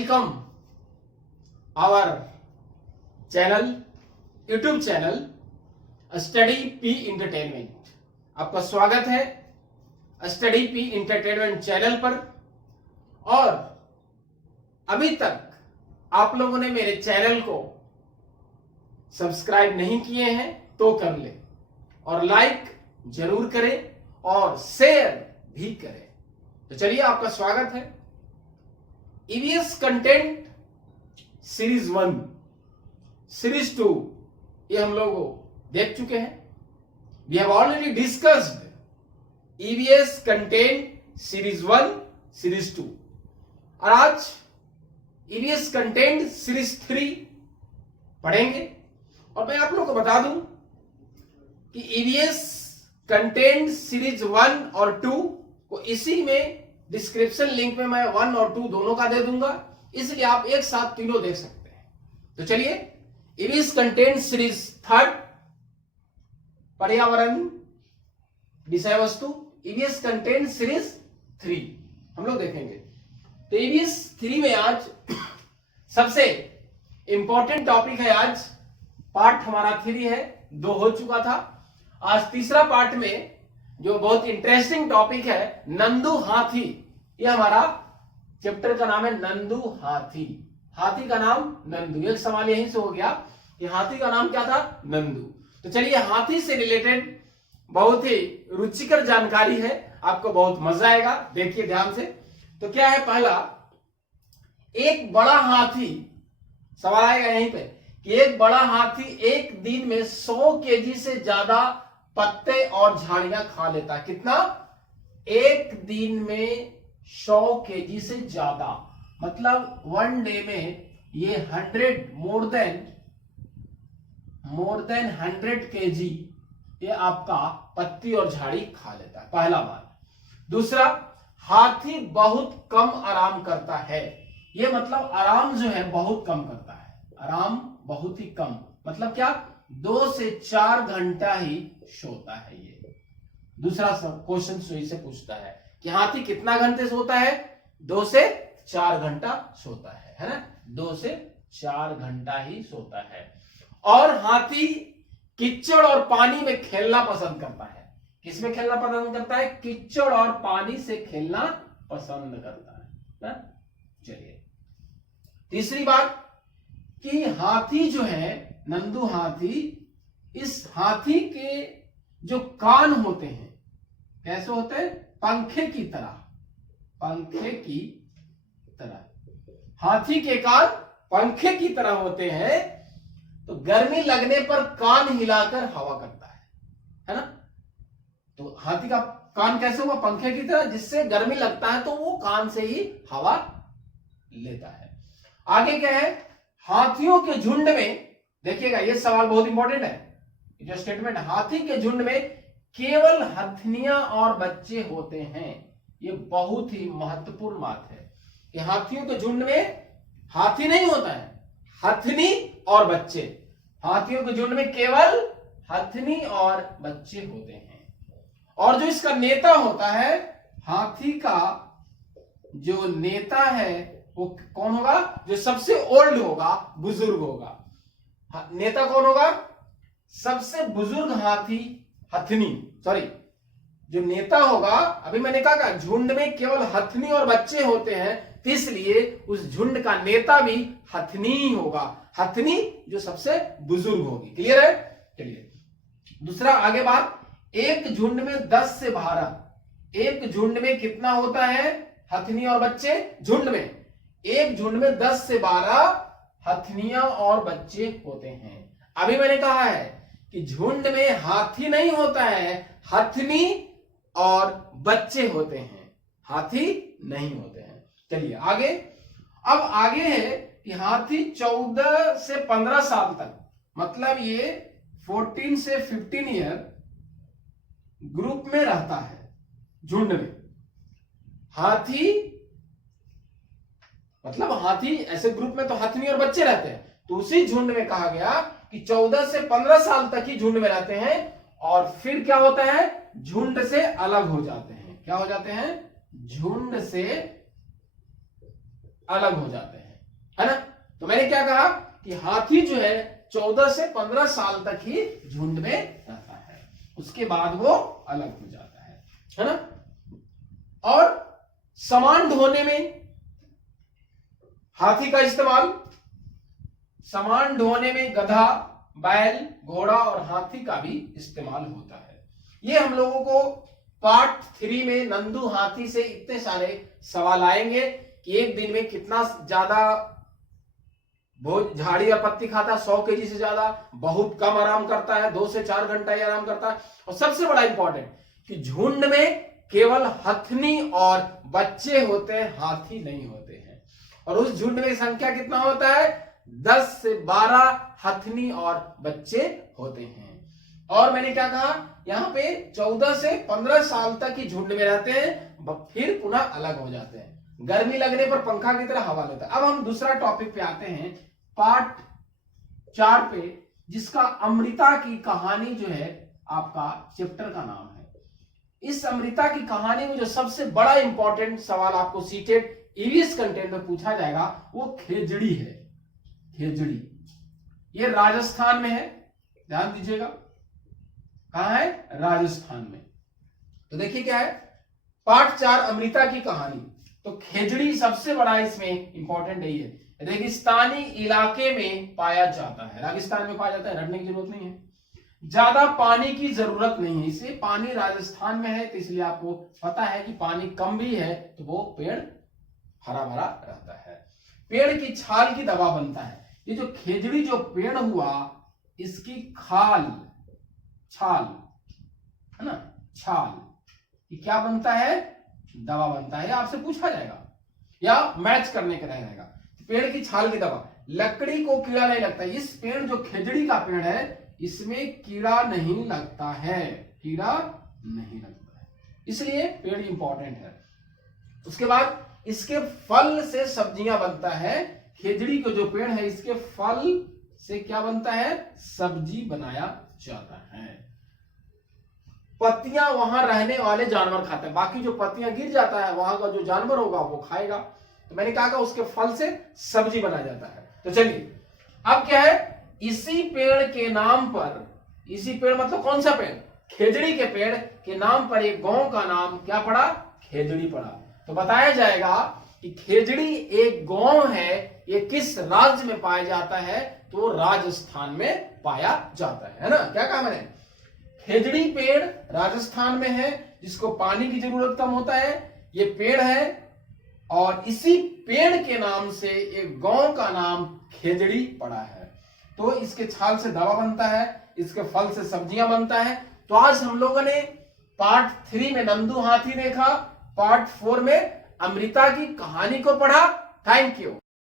welcome our channel, YouTube channel study P entertainment. आपका स्वागत है स्टडी पी इंटरटेनमेंट चैनल पर। और अभी तक आप लोगों ने मेरे चैनल को सब्सक्राइब नहीं किए हैं तो कर ले, और लाइक जरूर करें और शेयर भी करें। तो चलिए, आपका स्वागत है। ईवीएस कंटेंट सीरीज 1, सीरीज 2 ये हम लोग देख चुके हैं। We have already discussed EVS content series 1, series 2, और आज ईवीएस कंटेंट सीरीज 3 पढ़ेंगे। और मैं आप लोगों को बता दूं कि ईवीएस कंटेंट सीरीज 1 और 2 को इसी में डिस्क्रिप्शन लिंक में मैं 1 और 2 दोनों का दे दूंगा, इसलिए आप एक साथ तीनों देख सकते हैं। तो चलिए, ईवीएस कंटेंट सीरीज 3 पर्यावरण विषय वस्तु, ईवीएस कंटेंट सीरीज 3 हम लोग देखेंगे। तो ईवीएस 3 में आज सबसे इंपॉर्टेंट टॉपिक है। आज पार्ट हमारा 3 है, 2 हो चुका था। आज तीसरा पार्ट में जो बहुत इंटरेस्टिंग टॉपिक है, नंदू हाथी। ये हमारा चैप्टर का नाम है नंदू हाथी। हाथी का नाम नंदू। एक सवाल यहीं से हो गया कि हाथी का नाम क्या था? नंदू। तो चलिए, हाथी से रिलेटेड बहुत ही रुचिकर जानकारी है, आपको बहुत मजा आएगा। देखिए ध्यान से। तो क्या है, पहला, एक बड़ा हाथी, सवाल आएगा यहीं पे कि एक बड़ा हाथी एक दिन में 100 केजी से ज्यादा पत्ते और झाड़ियां खा लेता है। कितना? एक दिन में 100 केजी से ज्यादा, मतलब 1 डे में ये 100 मोर देन 100 केजी ये आपका पत्ती और झाड़ी खा लेता है। पहला बात। दूसरा, हाथी बहुत कम आराम करता है। ये मतलब आराम जो है बहुत कम करता है। आराम बहुत ही कम, मतलब क्या? 2 से 4 घंटा ही सोता है ये। दूसरा क्वेश्चन से पूछता है कि हाथी कितना घंटे सोता है? 2 से 4 घंटा सोता है ना? 2 से 4 घंटा ही सोता है। और हाथी कीचड़ और पानी में खेलना पसंद करता है। किसमें खेलना पसंद करता है? कीचड़ और पानी से खेलना पसंद करता है ना? चलिए, तीसरी बात कि हाथी जो है, नंदू हाथी, इस हाथी के जो कान होते हैं कैसे होते हैं? पंखे की तरह। पंखे की तरह हाथी के कान पंखे की तरह होते हैं। तो गर्मी लगने पर कान हिलाकर हवा करता है ना? तो हाथी का कान कैसे हुआ? पंखे की तरह, जिससे गर्मी लगता है तो वो कान से ही हवा लेता है। आगे क्या है? हाथियों के झुंड में, देखिएगा ये सवाल बहुत इंपॉर्टेंट है, जो स्टेटमेंट, हाथी के झुंड में केवल हथनियां और बच्चे होते हैं। ये बहुत ही महत्वपूर्ण बात है कि हाथियों के झुंड में हाथी नहीं होता है, हथनी और बच्चे। हाथियों के झुंड में केवल हथनी और बच्चे होते हैं। और जो इसका नेता होता है, हाथी का जो नेता है वो कौन होगा? जो सबसे ओल्ड होगा, बुजुर्ग होगा। नेता कौन होगा? सबसे बुजुर्ग हाथी, हथनी, सॉरी, जो नेता होगा। अभी मैंने कहा झुंड में केवल हथनी और बच्चे होते हैं, तो इसलिए उस झुंड का नेता भी हथनी ही होगा। हथनी जो सबसे बुजुर्ग होगी। क्लियर है? चलिए, दूसरा आगे बात। एक झुंड में 10 से 12, एक झुंड में कितना होता है? हथनी और बच्चे। झुंड में, एक झुंड में 10 से 12 हथनियां और बच्चे होते हैं। अभी मैंने कहा है कि झुंड में हाथी नहीं होता है, हथनी और बच्चे होते हैं, हाथी नहीं होते हैं। चलिए आगे। अब आगे है कि हाथी 14 से 15 साल तक, मतलब ये 14 से 15 ईयर ग्रुप में रहता है, झुंड में। हाथी मतलब हाथी ऐसे ग्रुप में तो हथनी और बच्चे रहते हैं, तो उसी झुंड में कहा गया कि 14 से 15 साल तक ही झुंड में रहते हैं, और फिर क्या होता है? झुंड से अलग हो जाते हैं। क्या हो जाते हैं? झुंड से अलग हो जाते हैं। है ना। तो मैंने क्या कहा कि हाथी जो है 14 से 15 साल तक ही झुंड में रहता है, उसके बाद वो अलग हो जाता है ना। और सामान ढोने में हाथी का इस्तेमाल, सामान ढोने में गधा, बैल, घोड़ा और हाथी का भी इस्तेमाल होता है। ये हम लोगों को पार्ट 3 में नंदू हाथी से इतने सारे सवाल आएंगे कि एक दिन में कितना ज्यादा बहुत झाड़ी और पत्ती खाता है, 100 केजी से ज्यादा, बहुत कम आराम करता है, 2 से 4 घंटा ही आराम करता है, और सबसे बड़ा इंपॉर्टेंट कि झुंड में केवल हथनी और बच्चे होते हैं, हाथी नहीं होते हैं। और उस झुंड में संख्या कितना होता है? 10 से 12 हथनी और बच्चे होते हैं। और मैंने क्या कहा, यहाँ पे 14 से 15 साल तक ही झुंड में रहते हैं, फिर पुनः अलग हो जाते हैं। गर्मी लगने पर पंखा की तरह हवा लेता है। अब हम दूसरा टॉपिक पे आते हैं, पार्ट 4 पे, जिसका अमृता की कहानी जो है आपका चैप्टर का नाम है। इस अमृता की कहानी में जो सबसे बड़ा इंपॉर्टेंट सवाल आपको सीटेड ईवीएस कंटेंट में पूछा जाएगा वो खेजड़ी है। खेजड़ी ये राजस्थान में है, ध्यान दीजिएगा, कहां है? राजस्थान में। तो देखिए क्या है, पार्ट 4 अमृता की कहानी। तो खेजड़ी सबसे बड़ा इसमें इंपॉर्टेंट यही है, रेगिस्तानी इलाके में पाया जाता है, रेगिस्तान में पाया जाता है, रटने की जरूरत नहीं है, ज्यादा पानी की जरूरत नहीं है इसे। पानी राजस्थान में है तो इसलिए आपको पता है कि पानी कम भी है तो वो पेड़ हरा भरा रहता है। पेड़ की छाल की दवा बनता है। ये जो खेजड़ी जो पेड़ हुआ, इसकी खाल, छाल है ना, छाल, ये क्या बनता है? दवा बनता है। आपसे पूछा जाएगा या मैच करने का रहेगा। पेड़ की छाल की दवा, लकड़ी को कीड़ा नहीं लगता। इस पेड़ जो खेजड़ी का पेड़ है इसमें कीड़ा नहीं लगता है, कीड़ा नहीं लगता है, इसलिए पेड़ इंपॉर्टेंट है। उसके बाद इसके फल से सब्जियां बनता है। खेजड़ी को जो पेड़ है इसके फल से क्या बनता है? सब्जी बनाया जाता है। पत्तियां वहां रहने वाले जानवर खाते हैं, बाकी जो पत्तियां गिर जाता है वहां का जो जानवर होगा वो खाएगा। तो मैंने कहा उसके फल से सब्जी बनाया जाता है। तो चलिए अब क्या है, इसी पेड़ के नाम पर, इसी पेड़ मतलब कौन सा पेड़? खेजड़ी के पेड़ के नाम पर एक गांव का नाम क्या पड़ा? खेजड़ी पड़ा। तो बताया जाएगा कि खेजड़ी एक गांव है, ये किस राज्य में पाया जाता है? तो राजस्थान में पाया जाता है ना। क्या कहा मैंने? खेजड़ी पेड़ राजस्थान में है, जिसको पानी की जरूरत कम होता है, ये पेड़ है, और इसी पेड़ के नाम से एक गांव का नाम खेजड़ी पड़ा है। तो इसके छाल से दवा बनता है, इसके फल से सब्जियां बनता है। तो आज हम लोगों ने पार्ट 3 में नंदू हाथी देखा, पार्ट 4 में अमृता की कहानी को पढ़ा। Thank you.